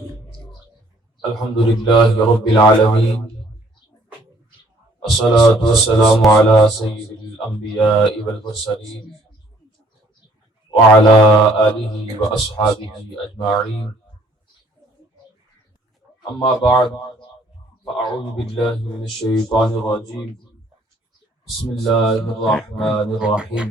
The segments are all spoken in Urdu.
الحمد لله رب العالمين، والصلاة والسلام على سيد الأنبياء والمرسلين وعلى آله وأصحابه أجمعين. أما بعد، فأعوذ بالله من الشيطان الرجيم. بسم الله الرحمن الرحيم.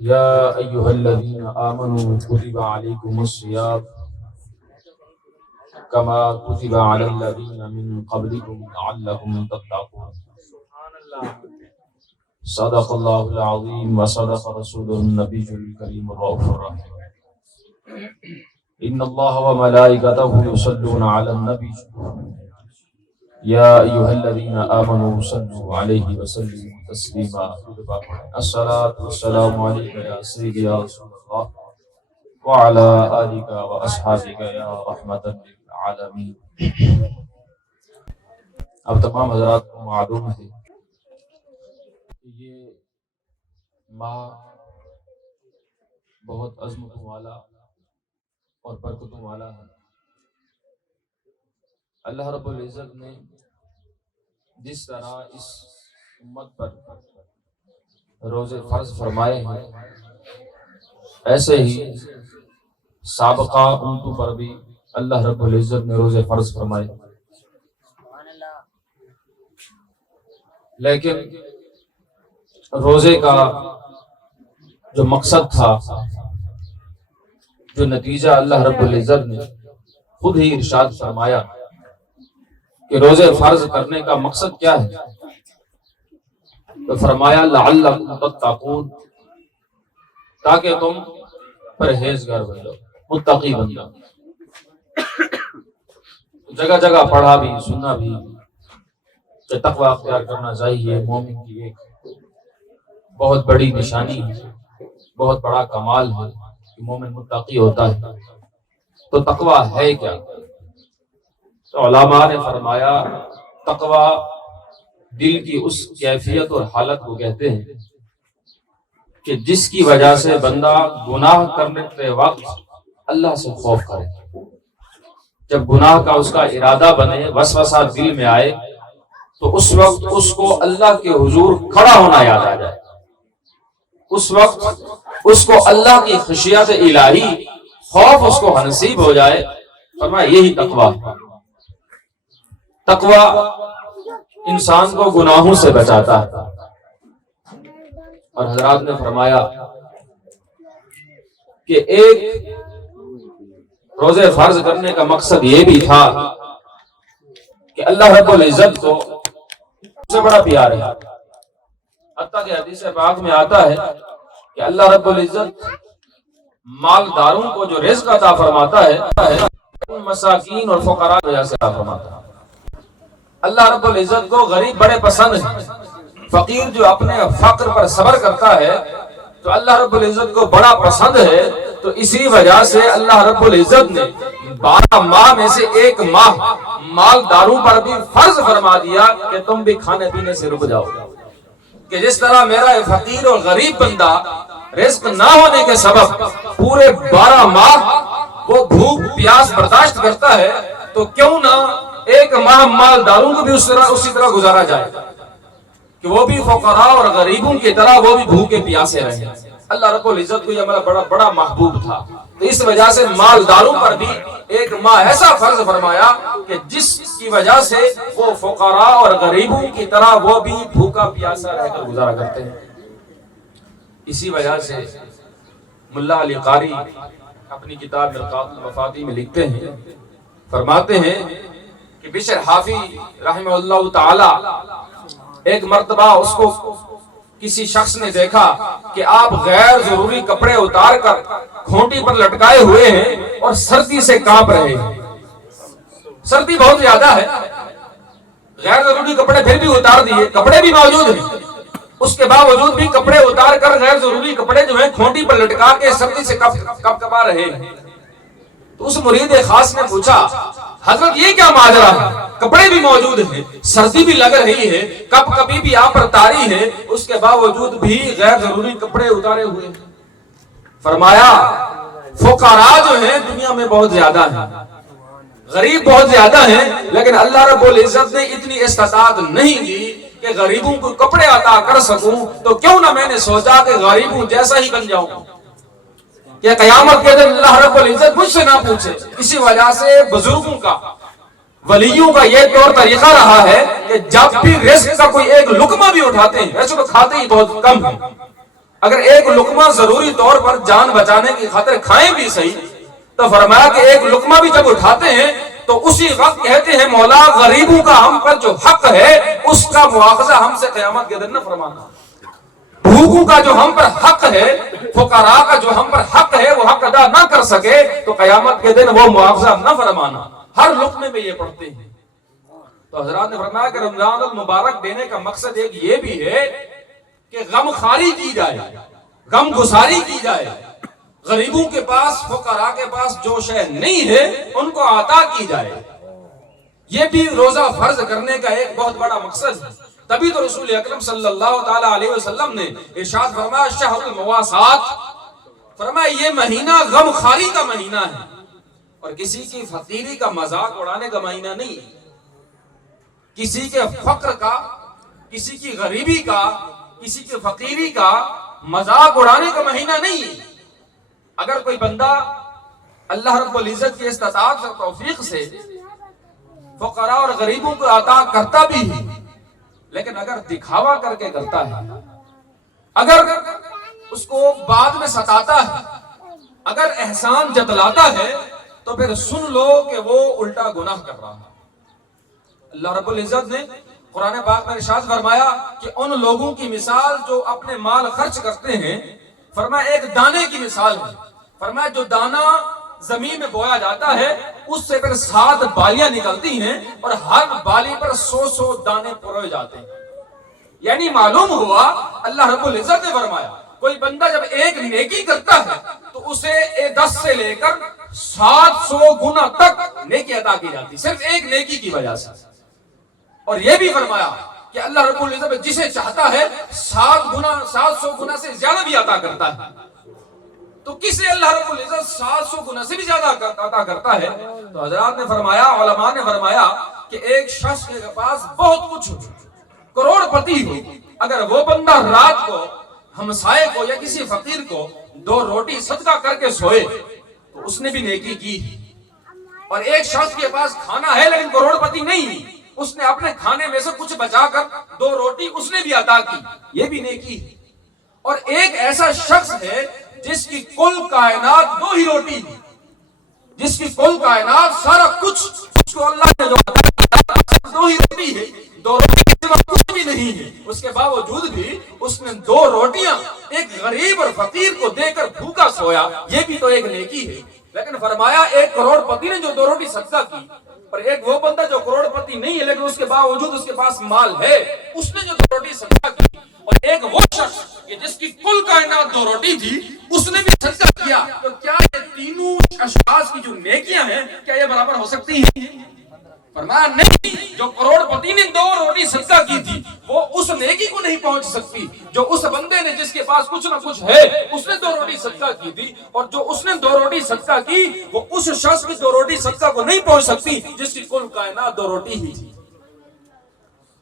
يا أيها الذين آمنوا كتب عليكم الصيام كما كتب على الذين من قبلكم لعلكم تتقون. صدق الله العظيم وصدق رسوله النبي الكريم الرؤوف الرحيم. إن الله وملائكته يصلون على النبي يا أيها الذين آمنوا صلوا عليه وسلموا تسليما. الصلاة والسلام عليك يا سيدي يا رسول الله وعلى آلك وأصحابك يا رحمة للعالمين. اب تمام حضرات کو معلوم ہے کہ یہ ماہ بہت عظمت والا اور برکتوں والا ہے. اللہ رب العزت نے جس طرح اس امت پر روزے فرض فرمائے ہیں، ایسے ہی سابقہ امتوں پر بھی اللہ رب العزت نے روزے فرض فرمائے. لیکن روزے کا جو مقصد تھا، جو نتیجہ اللہ رب العزت نے خود ہی ارشاد فرمایا کہ روزے فرض کرنے کا مقصد کیا ہے، تو فرمایا لعلکم تتقون، تاکہ تم پرہیزگار بن جاؤ، متقی بن جاؤ. جگہ جگہ پڑھا بھی سننا بھی کہ تقوی اختیار کرنا چاہیے. مومن کی ایک بہت بڑی نشانی ہے، بہت بڑا کمال ہے کہ مومن متقی ہوتا ہے. تو تقوی ہے کیا؟ تو علماء نے فرمایا تقوی دل کی اس کیفیت اور حالت کو کہتے ہیں کہ جس کی وجہ سے بندہ گناہ کرنے کے وقت اللہ سے خوف کرے. جب گناہ کا اس کا ارادہ بنے، وسوسہ دل میں آئے، تو اس وقت اس کو اللہ کے حضور کھڑا ہونا یاد آ جائے. اس وقت اس کو اللہ کی خشیت الہی، خوف اس کو نصیب ہو جائے. فرمایا یہی تقوی. تقوی انسان کو گناہوں سے بچاتا ہے. اور حضرات نے فرمایا کہ ایک روزے فرض کرنے کا مقصد یہ بھی تھا کہ اللہ رب العزت کو سب سے بڑا پیار ہے. حتیٰ کہ حدیث پاک میں آتا ہے کہ اللہ رب العزت مالداروں کو جو رزق عطا فرماتا ہے، مساکین اور فقراء کی وجہ سے عطا فرماتا ہے. اللہ رب العزت کو غریب بڑے پسند ہیں. فقیر جو اپنے فقر پر صبر کرتا ہے تو اللہ رب العزت کو بڑا پسند ہے. تو اسی وجہ سے اللہ رب العزت نے 12 ماہ میں سے ایک ماہ مالداروں پر بھی فرض فرما دیا کہ تم بھی کھانے پینے سے رک جاؤ. کہ جس طرح میرا فقیر اور غریب بندہ رزق نہ ہونے کے سبب پورے 12 ماہ وہ بھوک پیاس برداشت کرتا ہے، تو کیوں نہ ایک ماہ مالداروں کو بھی اسی طرح گزارا جائے کہ وہ بھی فقراء اور غریبوں کی طرح وہ بھی بھوکے پیاسے رہیں. اللہ رب العزت کو یہ ہمارا بڑا محبوب تھا. تو اس وجہ سے مالداروں پر بھی ایک ماہ ایسا فرض فرمایا کہ جس کی وجہ سے وہ فقراء اور غریبوں کی طرح وہ بھی بھوکا پیاسا رہ کر گزارا کرتے ہیں. اسی وجہ سے ملا علی قاری اپنی کتاب مرقات المفاتیح میں لکھتے ہیں، فرماتے ہیں کہ بشر حافی رحمہ اللہ تعالی ایک مرتبہ اس کو کسی شخص نے دیکھا کہ آپ غیر ضروری کپڑے اتار کر کھونٹی پر لٹکائے ہوئے ہیں اور سردی سے کانپ رہے ہیں. سردی بہت زیادہ ہے، غیر ضروری کپڑے پھر بھی اتار دیے، کپڑے بھی موجود ہیں، اس کے باوجود بھی کپڑے اتار کر غیر ضروری کپڑے جو ہیں کھونٹی پر لٹکا کے سردی سے کپ کپا رہے ہیں. تو اس مرید خاص نے پوچھا حضرت یہ کیا ماجرا ہے؟ کپڑے بھی موجود ہیں، سردی بھی لگ رہی ہے، کب کبھی بھی آپ پر تاری ہے، اس کے باوجود بھی غیر ضروری کپڑے اتارے ہوئے ہیں. فرمایا فقراء جو ہیں دنیا میں بہت زیادہ ہیں، غریب بہت زیادہ ہیں، لیکن اللہ رب العزت نے اتنی استطاعت نہیں دی کہ غریبوں کو کپڑے عطا کر سکوں، تو کیوں نہ میں نے سوچا کہ غریبوں جیسا ہی بن جاؤں کہ قیامت کے دن اللہ رب العزت مجھ سے نہ پوچھے۔ اسی وجہ سے بزرگوں کا، ولیوں کا یہ طور طریقہ رہا ہے کہ جب بھی رزق کا کوئی ایک لقمہ بھی اٹھاتے ہیں، ویسے تو کھاتے ہی بہت کم ہے، اگر ایک لقمہ ضروری طور پر جان بچانے کی خاطر کھائیں بھی صحیح، تو فرمایا کہ ایک لقمہ بھی جب اٹھاتے ہیں تو اسی وقت کہتے ہیں مولا غریبوں کا ہم پر جو حق ہے اس کا مواخذہ ہم سے قیامت کے دن نہ فرمانا، بھوکوں کا جو ہم پر حق ہے، فقراء کا جو ہم پر حق ہے وہ حق ادا نہ کر سکے تو قیامت کے دن وہ مواخذہ نہ فرمانا۔ ہر لقمے میں یہ پڑھتے ہیں۔ تو حضرات نے فرمایا کہ رمضان المبارک دینے کا مقصد ایک یہ بھی ہے کہ غم خواری کی جائے، غم گساری کی جائے، غریبوں کے پاس، فقراء کے پاس جو شے نہیں ہے ان کو عطا کی جائے۔ یہ بھی روزہ فرض کرنے کا ایک بہت بڑا مقصد ہے۔ تبھی تو رسول اکرم صلی اللہ تعالی علیہ وسلم نے ارشاد فرمایا شہر المواسات، فرمایا یہ مہینہ غم خواری کا مہینہ ہے اور کسی کی فقیری کا مذاق اڑانے کا مہینہ نہیں، کسی کے فقر کا، کسی کی غریبی کا، کسی کی فقیری کا مذاق اڑانے کا مہینہ نہیں۔ اگر کوئی بندہ اللہ رب العزت کی استطاعت اور توفیق سے فقراء اور غریبوں کو عطا کرتا بھی ہے، لیکن اگر دکھاوا کر کے کرتا ہے، اگر اس کو بعد میں ستاتا ہے، اگر احسان جتلاتا ہے، تو پھر سن لو کہ وہ الٹا گناہ کر رہا ہے۔ اللہ رب العزت نے قرآن پاک میں ارشاد فرمایا کہ ان لوگوں کی مثال جو اپنے مال خرچ کرتے ہیں، فرمایا ایک دانے کی مثال ہے، فرمایا جو دانہ زمین میں بویا جاتا ہے اس سے پھر 7 بالیاں نکلتی ہیں اور ہر بالی پر 100 دانے پروئے جاتے ہیں۔ یعنی معلوم ہوا اللہ رب العزت نے فرمایا کوئی بندہ جب ایک نیکی کرتا ہے تو اسے 10 سے لے کر 700 گنا تک نیکی عطا کی جاتی، صرف ایک نیکی کی وجہ سے۔ اور یہ بھی فرمایا کہ اللہ رب العزت جسے چاہتا ہے 700 گنا سے زیادہ بھی عطا کرتا ہے۔ تو کسے اللہ رب العزت 700 گنا سے بھی زیادہ عطا کرتا ہے؟ تو حضرات نے فرمایا، علماء نے فرمایا کہ ایک شخص کے پاس بہت کچھ ہو، کروڑ پتی ہو، اگر وہ بندہ رات کو ہمسائے کو یا کسی فقیر کو 2 روٹی صدقہ کر کے سوئے تو اس نے بھی نیکی کی۔ اور ایک شخص کے پاس کھانا ہے لیکن کروڑ پتی نہیں، اس نے اپنے کھانے میں سے کچھ بچا کر 2 روٹی اس نے بھی عطا کی، یہ بھی نیکی۔ اور ایک ایسا شخص ہے جس کی کل کائنات 2 ہی روٹی ہے، جس کی کل کائنات سارا کچھ اس کو اللہ نے جو عطا 2 ہی روٹی ہے، 2 روٹی کے سوا کچھ بھی نہیں ہے، اس کے باوجود بھی اس نے 2 روٹیاں ایک غریب اور فقیر کو دے کر بھوکا سویا، یہ بھی تو ایک نیکی ہے۔ لیکن فرمایا ایک کروڑ پتی نے جو 2 روٹی صدقہ کی، اور ایک وہ بندہ جو کروڑ پتی نہیں ہے لیکن اس کے باوجود اس کے پاس مال ہے، اس نے جو 2 روٹی صدقہ کی، اور ایک وہ شخص کہ جس کی کل کائنات 2 روٹی تھی اس نے بھی صدقہ کیا، تو کیا یہ تینوں اشخاص کی جو نیکیاں ہیں کیا یہ برابر ہو سکتی ہیں؟ فرمایا نہیں، جو کروڑ پتی نے 2 روٹی صدقہ کی تھی وہ اس نیکی کو نہیں پہنچ سکتی جو اس بندے نے جس کے پاس کچھ نہ کچھ ہے اس نے 2 روٹی صدقہ کی تھی، اور جو اس نے 2 روٹی صدقہ کی وہ اس شخص کی 2 روٹی صدقہ کو نہیں پہنچ سکتی جس کی کل کائنات 2 روٹی ہی تھی۔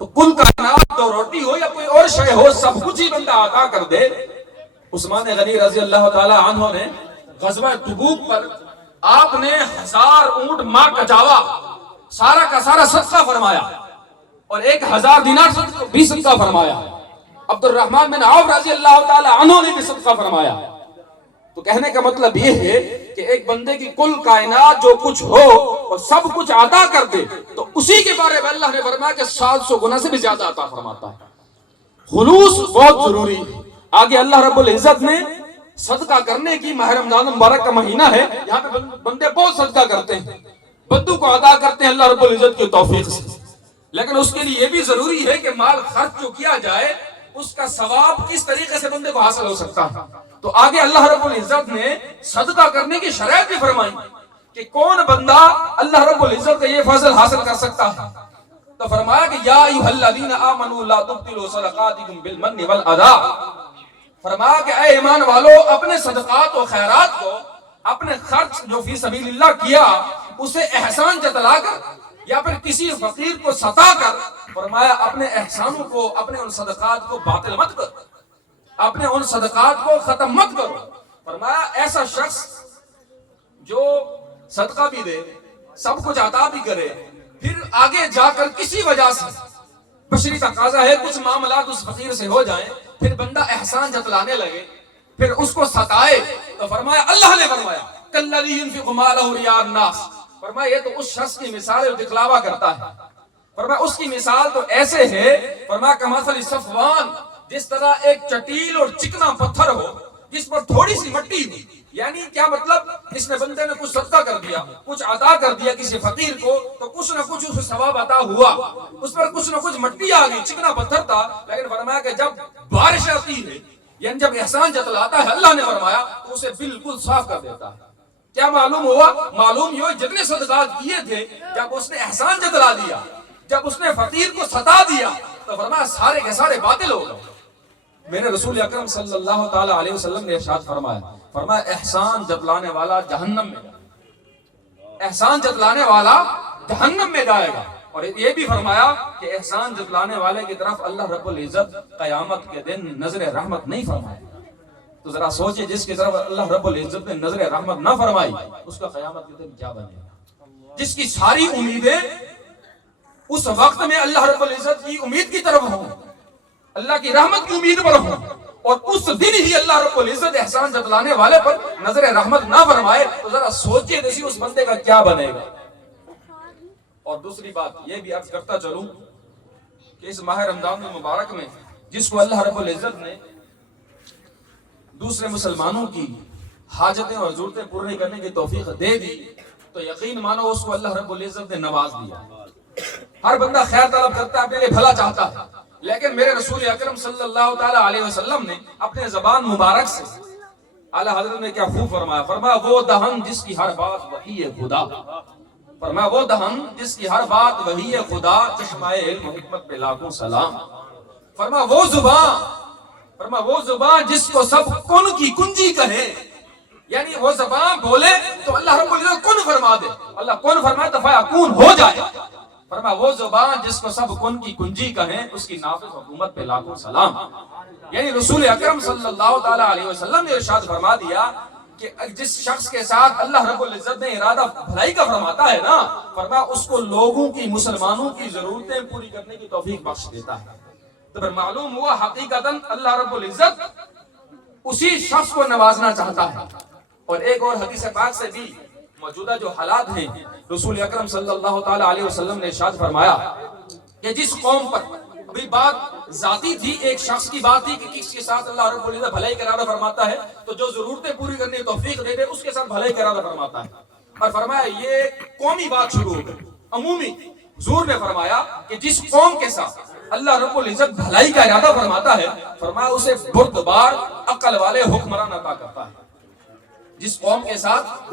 تو کل کائنات 2 روٹی ہو یا کوئی اور شے ہو، سب کچھ ہی بندہ عطا کر دے۔ عثمان غنی رضی اللہ تعالی عنہ نے غزوہ تبوک پر آپ نے 1000 اونٹ ماں کچاوا سارا کا سارا صدقہ فرمایا اور 1000 دینار بھی صدقہ فرمایا۔ عبد الرحمن بن عوف رضی اللہ تعالی عنہ نے بھی صدقہ فرمایا۔ تو کہنے کا مطلب یہ ہے کہ ایک بندے کی کل کائنات جو کچھ ہو اور سب کچھ عطا کر دے تو اسی کے بارے میں اللہ نے فرمایا کہ 700 گنا سے بھی زیادہ عطا فرماتا ہے۔ خلوص بہت ضروری ہے۔ آگے اللہ رب العزت نے صدقہ کرنے کی، ماہ رمضان مبارک کا مہینہ ہے، یہاں پہ بندے بہت صدقہ کرتے ہیں، بدو کو عطا کرتے ہیں اللہ رب العزت کی توفیق سے، لیکن اس کے لیے یہ بھی ضروری ہے کہ مال خرچ جو کیا جائے اس کا ثواب کس طریقے سے بندے کو حاصل ہو سکتا ہے۔ تو آگے اللہ رب العزت نے صدقہ کرنے کی شرائط بھی فرمائی کہ کون بندہ اللہ رب العزت کا یہ فضل حاصل کر سکتا ہے۔ تو فرمایا کہ یا ایھا الذین آمنوا لا تبطلوا صدقاتکم بالمن والأذى، فرمایا کہ اے ایمان والو اپنے صدقات و خیرات کو اپنے خرچ جو فی سبیل اللہ کیا اسے احسان جتلا کر یا پھر کسی فقیر کو ستا کر، فرمایا اپنے احسانوں کو، اپنے ان صدقات کو باطل مت کرو، اپنے ان صدقات کو ختم مت کرو۔ فرمایا ایسا شخص جو صدقہ بھی دے، سب کچھ عطا بھی کرے، پھر آگے جا کر کسی وجہ سے بشری تقاضا ہے کچھ معاملات اس فقیر سے ہو جائیں، پھر بندہ احسان جتلانے لگے، پھر اس کو ستائے، تو فرمایا اللہ نے فرمایا کالذی ينفق مالہ رئاء الناس، فرمایا یہ تو اس شخص کی مثال ہے جو دکھلاوا کرتا ہے۔ فرمایا اس کی مثال تو ایسے ہے، فرمایا کمثل صفوان، جس طرح ایک چٹیل اور چکنا پتھر ہو جس پر تھوڑی سی مٹی ہو، یعنی کیا مطلب، اس نے بندے نے کچھ صدقہ کر دیا، کچھ عطا کر دیا کسی فقیر کو، تو کچھ نہ کچھ اسے ثواب عطا ہوا، اس پر کچھ نہ کچھ مٹی آ گئی، چکنا پتھر تھا، لیکن فرمایا کہ جب بارش آتی ہے، یعنی جب احسان جتلاتا ہے اللہ نے فرمایا تو اسے بالکل صاف کر دیتا ہے۔ کیا معلوم ہوا؟ معلوم یہ جتنے صدقات کیے تھے، جب اس نے احسان جتلا دیا، جب اس نے فقیر کو ستا دیا، تو فرمایا سارے کے سارے باطل ہو گئے۔ میرے رسول اکرم صلی اللہ تعالی علیہ وسلم نے ارشاد فرمایا احسان جتلانے والا جہنم میں جائے گا، احسان جتلانے والا جہنم میں جائے گا۔ اور یہ بھی فرمایا کہ احسان جتلانے والے کی طرف اللہ رب العزت قیامت کے دن نظر رحمت نہیں فرمائے گا۔ تو ذرا سوچے، جس کی طرف اللہ رب العزت نے نظر رحمت نہ فرمائی، اس کا قیامت کے دن کیا بنے گا؟ جس کی ساری امیدیں اس وقت میں اللہ رب العزت کی امید کی طرف ہوں، اللہ کی رحمت کی امید پر ہوں، اور اس دن ہی اللہ رب العزت احسان جتلانے والے پر نظر رحمت نہ فرمائے، تو ذرا سوچئے نسی اس بندے کا کیا بنے گا۔ اور دوسری بات یہ بھی عرض کرتا چلوں کہ اس ماہ رمضان المبارک میں جس کو اللہ رب العزت نے دوسرے مسلمانوں کی حاجتیں اور ضرورتیں پوری کرنے کی توفیق دے دی، تو یقین مانو اس کو اللہ رب العزت نے نواز دیا۔ ہر بندہ خیر طلب کرتا ہے، اپنے لیے بھلا چاہتا ہے، لیکن میرے رسول اکرم صلی اللہ تعالی علیہ وسلم نے اپنے زبان مبارک سے اعلیٰ حضرت نے کیا خوب فرمایا وہ دہن جس کی ہر بات وحی ہے خدا، فرمایا وہ دہن جس کی ہر بات وحی ہے خدا، چشمائے علم و حکمت پہ لاکھوں سلام۔ فرمایا وہ زبان جس کو سب کن کی کنجی کہے، یعنی وہ زبان بولے تو اللہ رب العزت کن فرما دے، اللہ کن فرمائے تو فیکون ہو جائے۔ فرمایا وہ زبان جس کو سب کن کی کنجی کہیں، اس کی نافذ حکومت پہ لاکھوں سلام۔ یعنی رسول اکرم صلی اللہ تعالی علیہ وسلم نے ارشاد فرما دیا کہ جس شخص کے ساتھ اللہ رب العزت نے ارادہ بھلائی کا فرماتا ہے نا، فرمایا اس کو لوگوں کی، مسلمانوں کی ضرورتیں پوری کرنے کی توفیق بخش دیتا ہے۔ تو پھر معلوم ہوا حقیقتاً اللہ رب العزت اسی شخص کو نوازنا چاہتا ہے۔ اور ایک اور حدیث پاک سے بھی موجودہ جو حالات ہیں، رسول اکرم صلی اللہ تعالی علیہ وسلم نے ارشاد فرمایا کہ جس قوم پر ابھی بات ذاتی تھی، ایک شخص کی بات تھی کہ کس کے ساتھ اللہ رب العزت بھلائی کا ارادہ فرماتا ہے تو جو ضرورتیں پوری کرنے کی توفیق دے دے اس کے ساتھ بھلائی کا ارادہ فرماتا ہے۔ اور فرمایا یہ قومی بات شروع ہو گئی، عمومی۔ حضور نے فرمایا کہ جس قوم کے ساتھ اللہ رب العزت بھلائی کا ارادہ فرماتا ہے، فرمایا اسے بردبار عقل والے حکمران عطا کرتا ہے۔ جس قوم کے ساتھ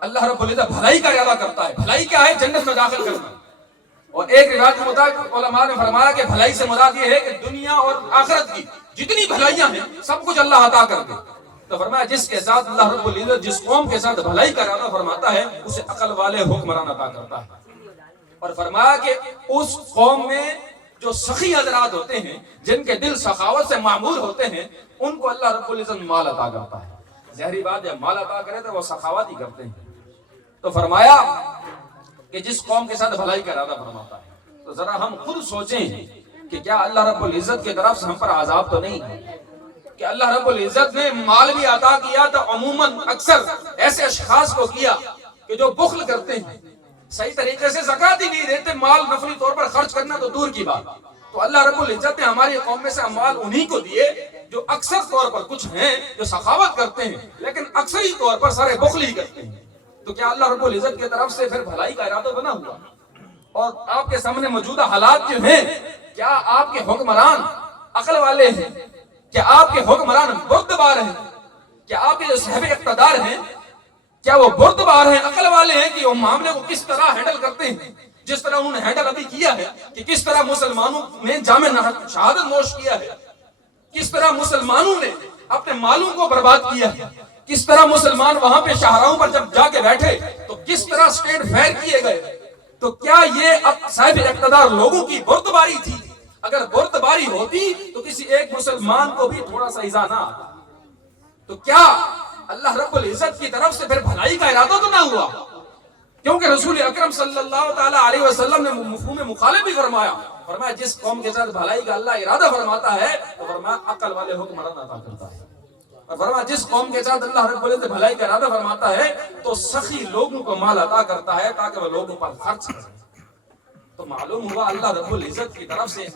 اللہ رب العزت بھلائی کا ارادہ کرتا ہے، بھلائی کیا ہے؟ جنت میں داخل کرنا۔ اور ایک روایت کے مطابق علماء نے فرمایا کہ بھلائی سے مراد یہ ہے کہ دنیا اور آخرت کی جتنی بھلائیاں ہیں سب کچھ اللہ عطا کر دے۔ تو فرمایا جس کے ساتھ اللہ رب العزت جس قوم کے ساتھ بھلائی کا ارادہ فرماتا ہے اسے عقل والے حکمران عطا کرتا ہے۔ اور فرمایا کہ اس قوم میں جو سخی حضرات ہوتے ہیں، جن کے دل سخاوت سے معمور ہوتے ہیں، ان کو اللہ رب العزت مال عطا کرتا ہے۔ ظاہری بات ہے مال عطا کرے تو وہ سخاوت ہی کرتے ہیں۔ تو فرمایا کہ جس قوم کے ساتھ بھلائی کا ارادہ فرماتا ہے، تو ذرا ہم خود سوچیں کہ کیا اللہ رب العزت کی طرف سے ہم پر عذاب تو نہیں ہے کہ اللہ رب العزت نے مال بھی عطا کیا تو عموماً اکثر ایسے اشخاص کو کیا کہ جو بخل کرتے ہیں، صحیح طریقے سے زکات ہی نہیں دیتے، مال نفلی طور پر خرچ کرنا تو دور کی بات۔ تو اللہ رب العزت نے ہماری قوم میں سے مال انہی کو دیے جو اکثر طور پر، کچھ ہیں جو سخاوت کرتے ہیں لیکن اکثری طور پر سارے بخل ہی کرتے ہیں۔ تو کیا اللہ رب العزت کی طرف سے پھر بھلائی کا ارادہ بنا ہوا؟ اور آپ کے سامنے موجودہ حالات جو ہیں، کیا آپ کے حکمران عقل والے ہیں؟ کیا آپ کے حکمران بردبار ہیں؟ کیا آپ کے جو صاحب اقتدار ہیں کیا وہ بردبار ہیں، عقل والے ہیں کہ وہ معاملے کو کس طرح ہینڈل کرتے ہیں؟ جس طرح انہوں نے ہینڈل ابھی کیا ہے کہ کس طرح مسلمانوں نے جامع شہادت نوش کیا ہے، کس طرح مسلمانوں نے اپنے مالوں کو برباد کیا ہے، کس طرح مسلمان وہاں پہ شاہراہوں پر جب جا کے بیٹھے تو کس طرح اسٹیٹ فیئر کیے گئے. تو کیا یہ صاحب اقتدار لوگوں کی بردباری تھی؟ اگر بردباری ہوتی تو کسی ایک مسلمان کو بھی تھوڑا سا ایذا نہ آتا. تو کیا اللہ رب العزت کی طرف سے پھر بھلائی کا ارادہ تو نہ ہوا؟ کیونکہ رسول اکرم صلی اللہ تعالی علیہ وسلم نے مفہوم مخالف بھی فرمایا. فرمایا جس قوم کے ساتھ بھلائی کا اللہ ارادہ فرماتا ہے تو فرمایا عقل والے حکمران عطا کرتا ہے. اور فرمایا جس قوم کے ساتھ اللہ رب العزت بھلائی کا ارادہ فرماتا ہے تو سخی لوگوں کو مال عطا کرتا ہے تاکہ وہ لوگوں پر خرچ کریں. تو معلوم ہوا اللہ رب العزت کی طرف سے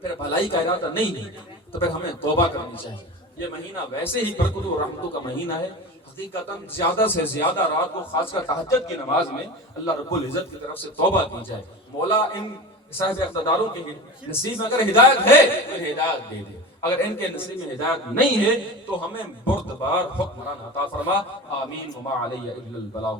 پھر بھلائی کا ارادہ نہیں ہے. تو پھر ہمیں توبہ کرنی چاہیے. یہ مہینہ ویسے ہی برکتوں اور رحمتوں کا مہینہ ہے. حقیقتاً زیادہ سے زیادہ رات کو خاص کر تہجد کی نماز میں اللہ رب العزت کی طرف سے توبہ کی جائے. مولا ان صاحب اقتداروں کے نصیب میں اگر ہدایت ہے تو ہدایت دے دے. اگر ان کے نصیب میں ہدایت نہیں ہے تو ہمیں بردبار حکمران عطا فرما. آمین وما علیہ الا البلاغ.